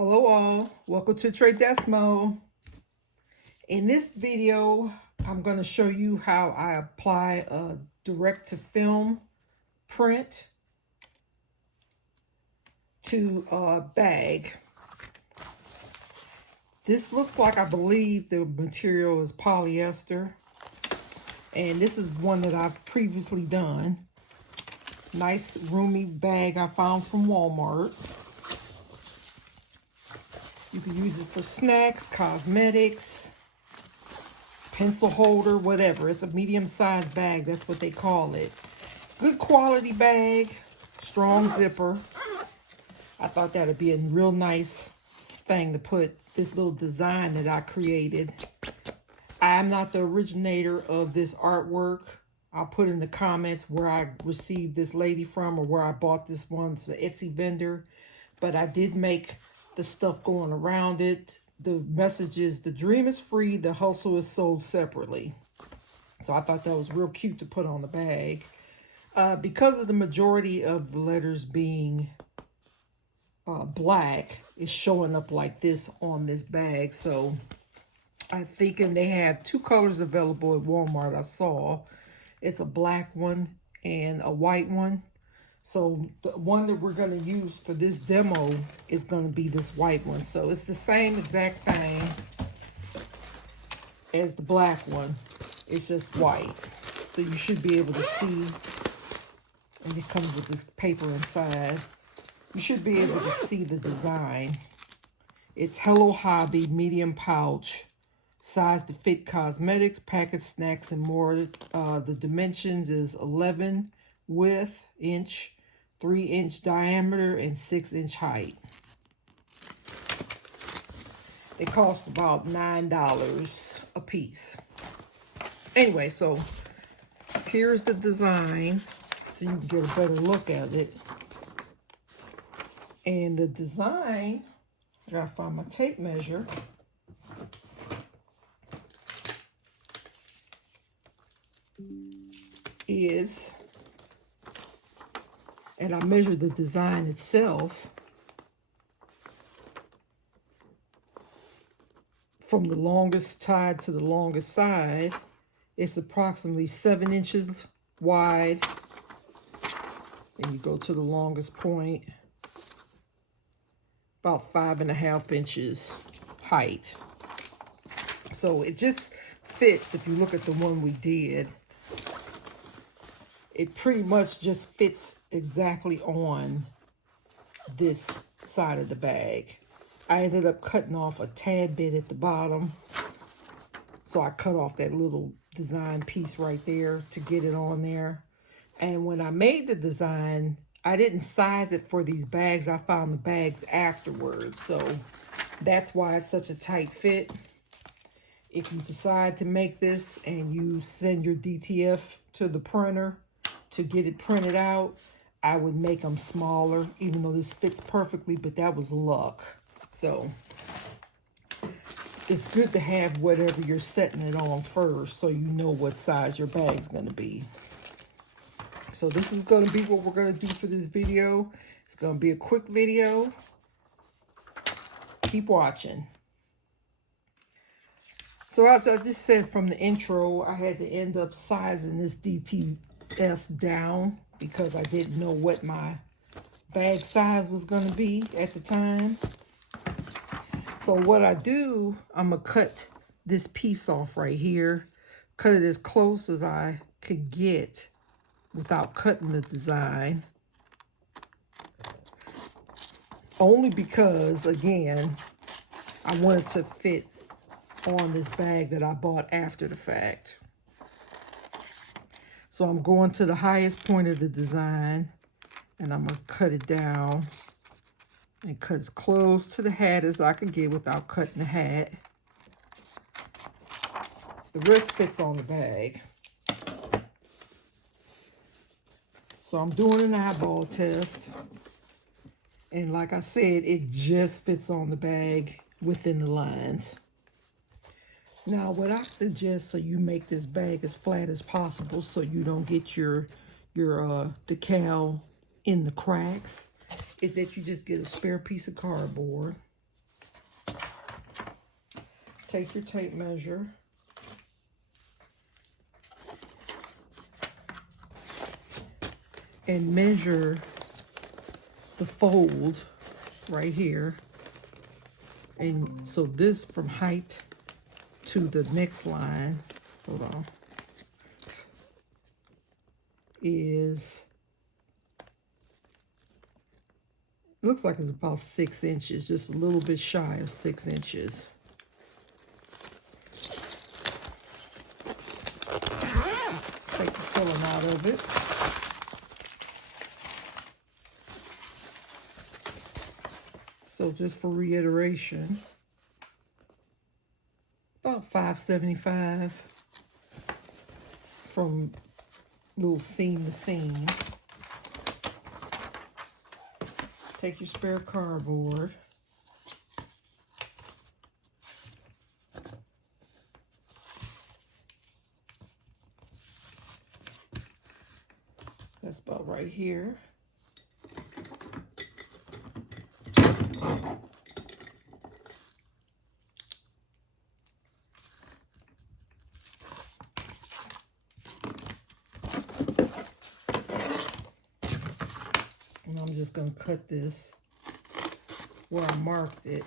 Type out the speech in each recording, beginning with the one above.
Hello all, welcome to TreDesMo. In this video, I'm going to show you how I apply a direct-to-film print to a bag. This looks like, I believe the material is polyester, and this is one that I've previously done. Nice roomy bag I found from Walmart. You can use it for snacks, cosmetics, pencil holder, whatever. It's a medium-sized bag. That's what they call it. Good quality bag, strong zipper. I thought that would be a real nice thing to put this little design that I created. I'm not the originator of this artwork. I'll put in the comments where I received this lady from or where I bought this one. It's an Etsy vendor. But I did make the stuff going around it. The message is, the dream is free, the hustle is sold separately. So I thought that was real cute to put on the bag. Because of the majority of the letters being black, it's showing up like this on this bag. So I'm thinking they have two colors available at Walmart. I saw it's a black one and a white one. So the one that we're going to use for this demo is going to be this white one. So it's the same exact thing as the black one. It's just white. So you should be able to see, and it comes with this paper inside. You should be able to see the design. It's Hello Hobby, medium pouch, size to fit cosmetics, packaged snacks, and more. The dimensions is 11 width inch, 3-inch diameter, and 6-inch height. They cost about $9 a piece. Anyway, so here's the design so you can get a better look at it. And the design, I gotta find my tape measure. Is, and I measured the design itself from the longest side to the longest side. It's approximately 7 inches wide, and you go to the longest point, about 5.5 inches height. So it just fits. If you look at the one we did, it pretty much just fits exactly on this side of the bag. I ended up cutting off a tad bit at the bottom. So I cut off that little design piece right there to get it on there. And when I made the design, I didn't size it for these bags. I found the bags afterwards. So that's why it's such a tight fit. If you decide to make this and you send your DTF to the printer to get it printed out, I would make them smaller, even though this fits perfectly, but that was luck. So it's good to have whatever you're setting it on first so you know what size your bag's going to be. So this is going to be what we're going to do for this video. It's going to be a quick video. Keep watching. So as I just said from the intro, I had to end up sizing this DTF down because I didn't know what my bag size was going to be at the time. So what I do, I'm going to cut this piece off right here, cut it as close as I could get without cutting the design. Only because, again, I wanted to fit on this bag that I bought after the fact. So I'm going to the highest point of the design, and I'm going to cut it down and cut as close to the hat as I can get without cutting the hat. The rest fits on the bag. So I'm doing an eyeball test. And like I said, it just fits on the bag within the lines. Now, what I suggest, so you make this bag as flat as possible so you don't get your decal in the cracks, is that you just get a spare piece of cardboard Take your tape measure. And measure the fold right here. And so this from height to the next line, hold on, is, it looks like it's about 6 inches, just a little bit shy of 6 inches. Take the filling out of it. So just for reiteration, about $5.75 from little seam to seam. Take your spare cardboard. That's about right here. And I'm just going to cut this where I marked it.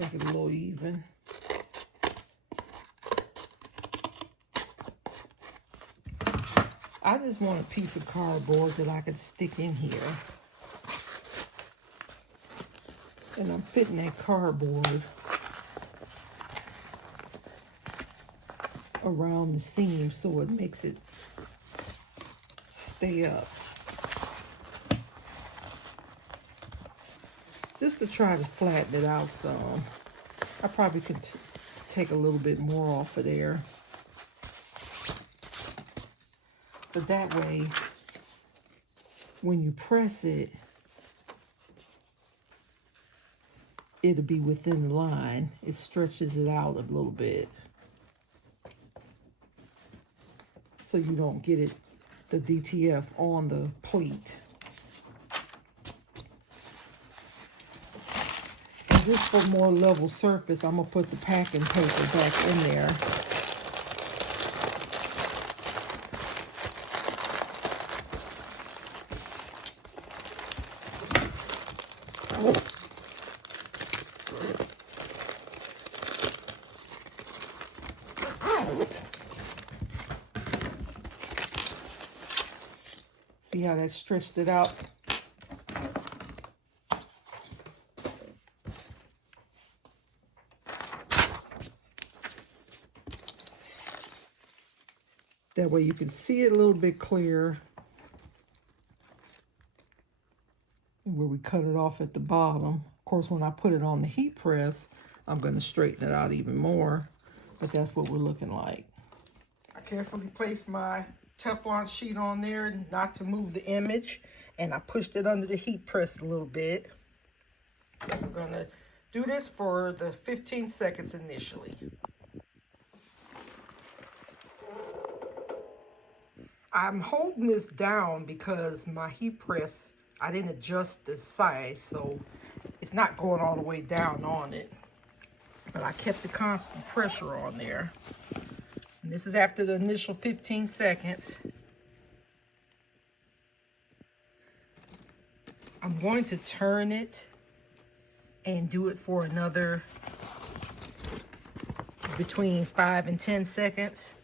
Make it a little even. I just want a piece of cardboard that I could stick in here. And I'm fitting that cardboard around the seam so it makes it stay up. Just to try to flatten it out some. I probably could take a little bit more off of there. But that way, when you press it, it'll be within the line. It stretches it out a little bit. So you don't get it, the DTF on the pleat. And just for more level surface, I'm gonna put the packing paper back in there. See how that stretched it out? That way you can see it a little bit clearer. Where we cut it off at the bottom. Of course, when I put it on the heat press, I'm going to straighten it out even more. But that's what we're looking like. I carefully placed my Teflon sheet on there not to move the image, and I pushed it under the heat press a little bit. So we're going to do this for the 15 seconds initially. I'm holding this down because my heat press, I didn't adjust the size, so it's not going all the way down on it. But I kept the constant pressure on there. And this is after the initial 15 seconds. I'm going to turn it and do it for another between 5 and 10 seconds.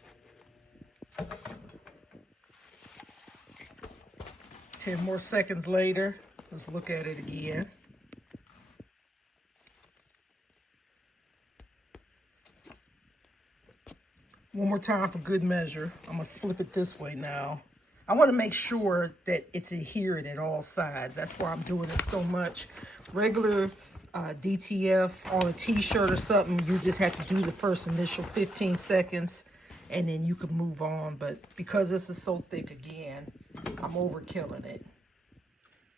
10 more seconds later, let's look at it again. One more time for good measure. I'm gonna flip it this way now. I wanna make sure that it's adherent at all sides. That's why I'm doing it so much. Regular DTF on a t-shirt or something, you just have to do the first initial 15 seconds and then you can move on. But because this is so thick again, I'm overkilling it.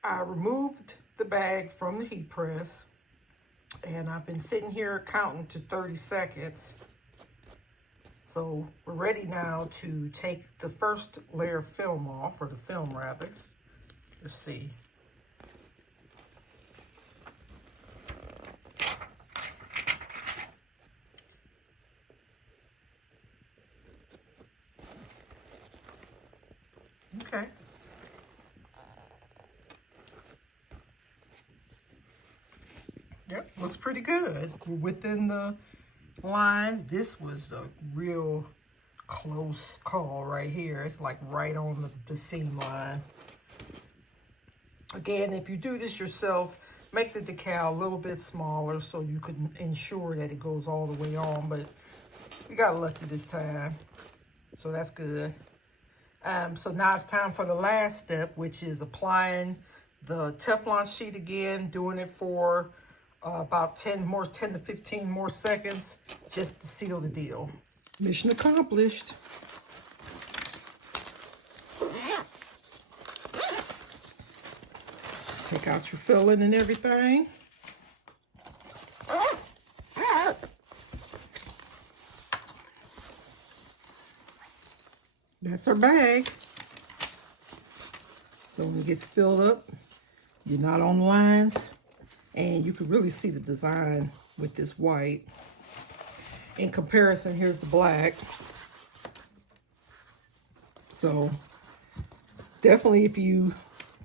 I removed the bag from the heat press and I've been sitting here counting to 30 seconds. So we're ready now to take the first layer of film off, or the film rather. Let's see. Okay. Yep, looks pretty good. We're within the lines. This was a real close call right here. It's like right on the seam line. Again, if you do this yourself, make the decal a little bit smaller so you can ensure that it goes all the way on, but we got lucky this time, so that's good. So now it's time for the last step, which is applying the Teflon sheet again, doing it for about 10 to 15 more seconds just to seal the deal. Mission accomplished. Take out your filling and everything. That's our bag. So when it gets filled up, you're not on the lines, and you can really see the design with this white. In comparison, here's the black. So definitely if you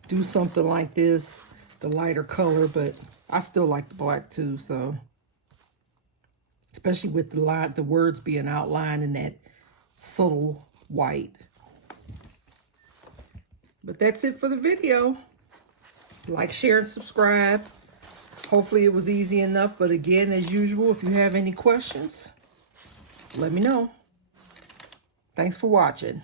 do something like this, the lighter color, but I still like the black too, so especially with the words being outlined in that subtle white. But that's it for the video. Like, share, and subscribe. Hopefully it was easy enough, but again, as usual, if you have any questions, let me know. Thanks for watching.